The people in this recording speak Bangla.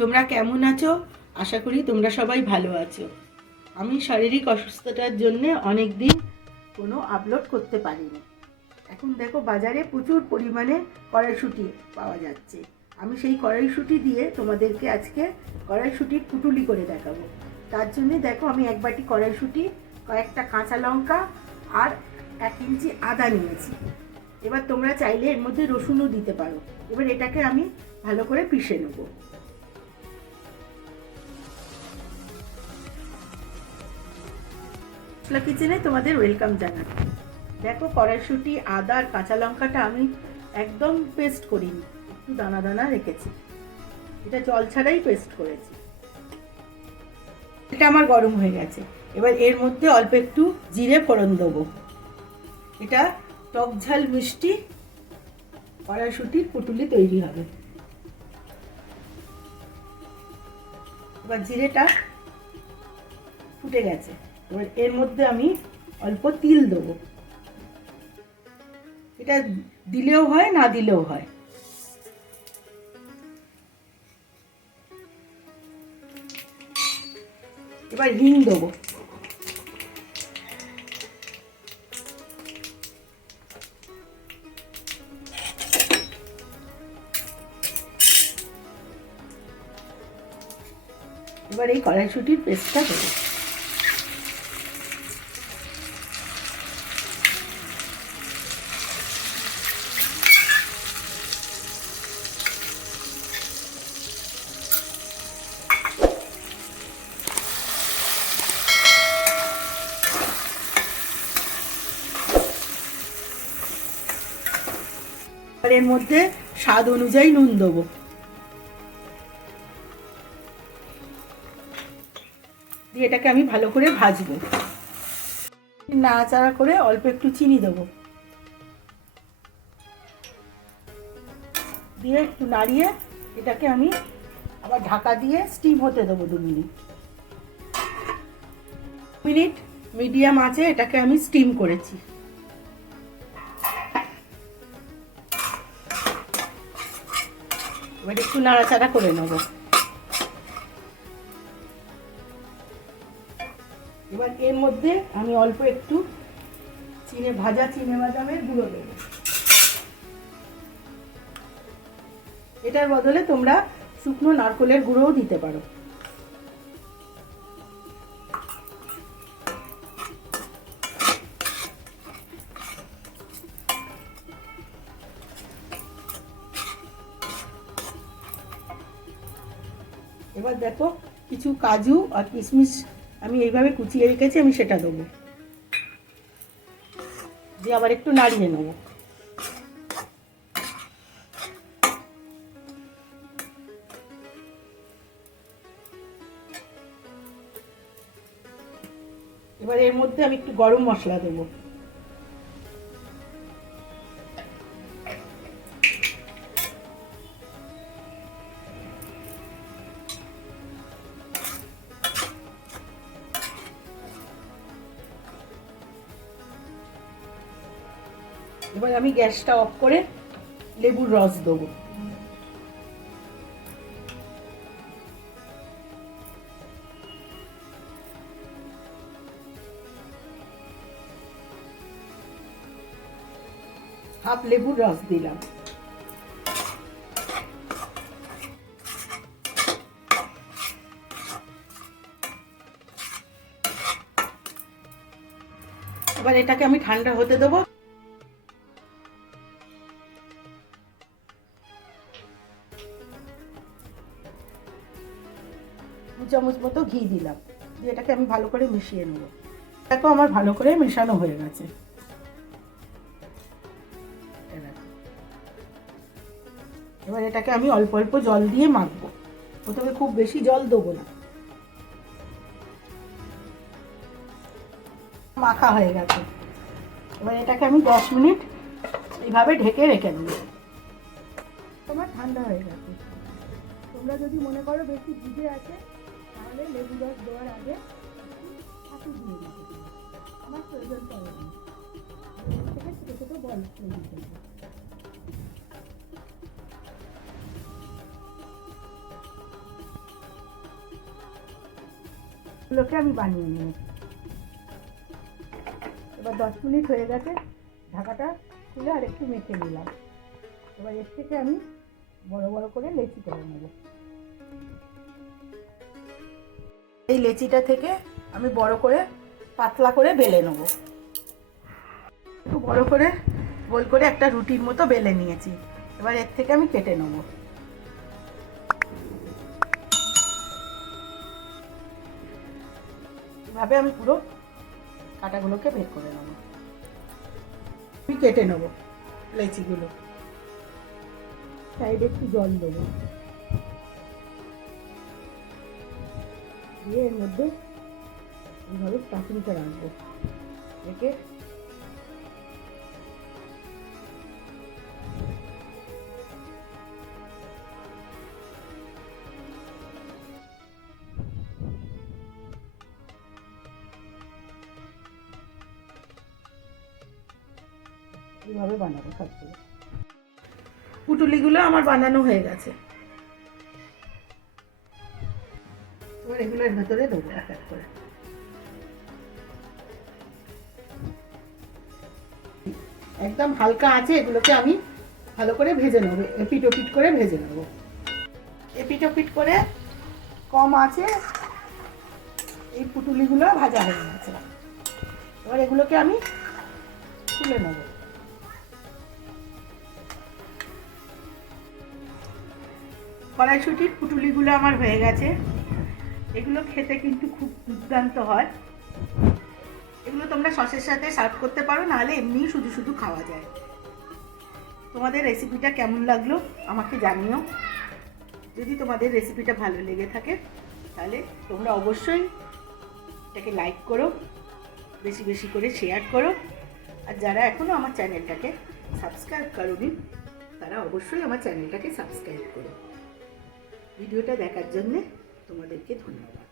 তোমরা কেমন আছো? আশা করি তোমরা সবাই ভালো আছো। আমি শারীরিক অসুস্থতার জন্য অনেক দিন কোনো আপলোড করতে পারিনি। এখন দেখো বাজারে প্রচুর পরিমাণে কড়াইশুঁটি পাওয়া যাচ্ছে। আমি সেই কড়াইশুঁটি দিয়ে তোমাদেরকে আজকে কড়াইশুঁটির পুটুলি করে দেখাবো। তার জন্য দেখো আমি এক বাটি কড়াইশুঁটি, কয়েকটা কাঁচা লঙ্কা আর এক ইঞ্চি আদা নিয়েছি। এবার তোমরা চাইলে এর মধ্যে রসুনও দিতে পারো। এবার এটাকে আমি ভালো করে পিষে নেব। মশলা কিচেনে তোমাদের ওয়েলকাম জানাই। দেখো কড়াইশুঁটি, আদা আর কাঁচা লঙ্কাটা আমি একদম পেস্ট করিনি, একটু দানা দানা রেখেছি। এটা জল ছাড়াই পেস্ট করেছি। এটা আমার গরম হয়ে গেছে। এবার এর মধ্যে অল্প একটু জিরে ফোড়ন দেবো। এটা টক ঝাল মিষ্টি কড়াইশুঁটির পুটুলি তৈরি হবে। এবার জিরেটা ফুটে গেছে। এবার এর মধ্যে আমি অল্প তিল দেবো। এটা দিলেও হয়, না দিলেও হয়। এবার হিং দেবো। এবার এই কড়াইশুটির পেস্টটা দেবো। এর মধ্যে স্বাদ অনুযায়ী নুন দেবো। দিয়ে এটাকে আমি ভালো করে ভাজবো। নাড়াচাড়া করে অল্প একটু চিনি দেবো। দিয়ে একটু নাড়িয়ে এটাকে আমি আবার ঢাকা দিয়ে স্টিম হতে দেবো দু মিনিট। মিনিট মিডিয়াম আছে এটাকে আমি স্টিম করেছি। এবার একটু নাড়াচাড়া করে নেব। এবার এর মধ্যে আমি অল্প একটু চিনে, ভাজা চিনে বাদামের গুঁড়ো দেবো। এটার বদলে তোমরা শুকনো নারকলের গুঁড়োও দিতে পারো। এবার দেখো, কিছু কাজু আর কিশমিশ আমি এইভাবে কুচিয়ে রেখেছি, আমি সেটা দেবো। দিয়ে আবার একটু নাড়িয়ে নেব। এবার এর মধ্যে আমি একটু গরম মশলা দেবো। এবার আমি গ্যাসটা অফ করে লেবুর রস দেবো। হাফ লেবুর রস দিলাম। এবার এটাকে আমি ঠান্ডা হতে দেবো। চামচ মতো ঘি দিলাম। দিয়ে এটাকে আমি ভালো করে মিশিয়ে নেব। দেখো আমার ভালো করে মেশানো হয়ে গেছে। এবার এটাকে আমি অল্প অল্প জল দিয়ে মাখবো। প্রথমে খুব বেশি জল দেবো না। মাখা হয়ে গেছে। এবার এটাকে আমি দশ মিনিট এইভাবে ঢেকে রেখে দেবো। তোমার ঠান্ডা হয়ে গেছে। তোমরা যদি মনে করো বেশি ভিজে আছে তাহলে লেবু রস দেওয়ার আগে একটু দিয়ে দিতে আমার প্রয়োজন পড়ে না। থেকে ছোটো ছোটো বল এগুলোকে আমি বানিয়ে নিয়েছি এবার দশ মিনিট হয়ে গেছে। ঢাকাটা খুলে আর একটু মেখে নিলাম। এবার এর থেকে আমি বড় বড় করে লেচি করে নেব। এই লেচিটা থেকে আমি বড় করে পাতলা করে বেলে নেব। একটু বড় করে গোল করে একটা রুটির মতো বেলে নিয়েছি। এবার এর থেকে আমি কেটে নেব। এভাবে আমি পুরো কাটাগুলোকে বের করে নেব। আমি কেটে নেব লেচিগুলো। সাইডে একটু জল দেবো। দিয়ে এর মধ্যে এইভাবে স্টাফিংটা রাখব। রেখে এইভাবে বানাবো সবগুলো। পুটুলিগুলো আমার বানানো হয়ে গেছে। এবার এগুলোর ভেতরে দেবো এক এক করে একদম হালকা আছে এগুলোকে আমি ভালো করে ভেজে নেব এপিট ওপিট করে ভেজে নেব। এপিট ওপিট করে কম আছে এই পুটুলিগুলো ভাজা হয়ে গেছে। এবার এগুলোকে আমি তুলে নেব। কড়াইশুটির পুটুলিগুলো আমার হয়ে গেছে। এগুলো খেতে কিন্তু খুব দুর্দান্ত হয়। এগুলো তোমরা সসের সাথে সার্ভ করতে পারো, নাহলে এমনি শুধু শুধু খাওয়া যায়। তোমাদের রেসিপিটা কেমন লাগল আমাকে জানিও। যদি তোমাদের রেসিপিটা ভালো লেগে থাকে, তাহলে তোমরা অবশ্যই এটাকে লাইক করো, বেশি বেশি করে শেয়ার করো। আর যারা এখনও আমার চ্যানেলটাকে সাবস্ক্রাইব করোনি, তারা অবশ্যই আমার চ্যানেলটাকে সাবস্ক্রাইব করো। ভিডিওটা দেখার জন্যে তোমাদেরকে ধন্যবাদ।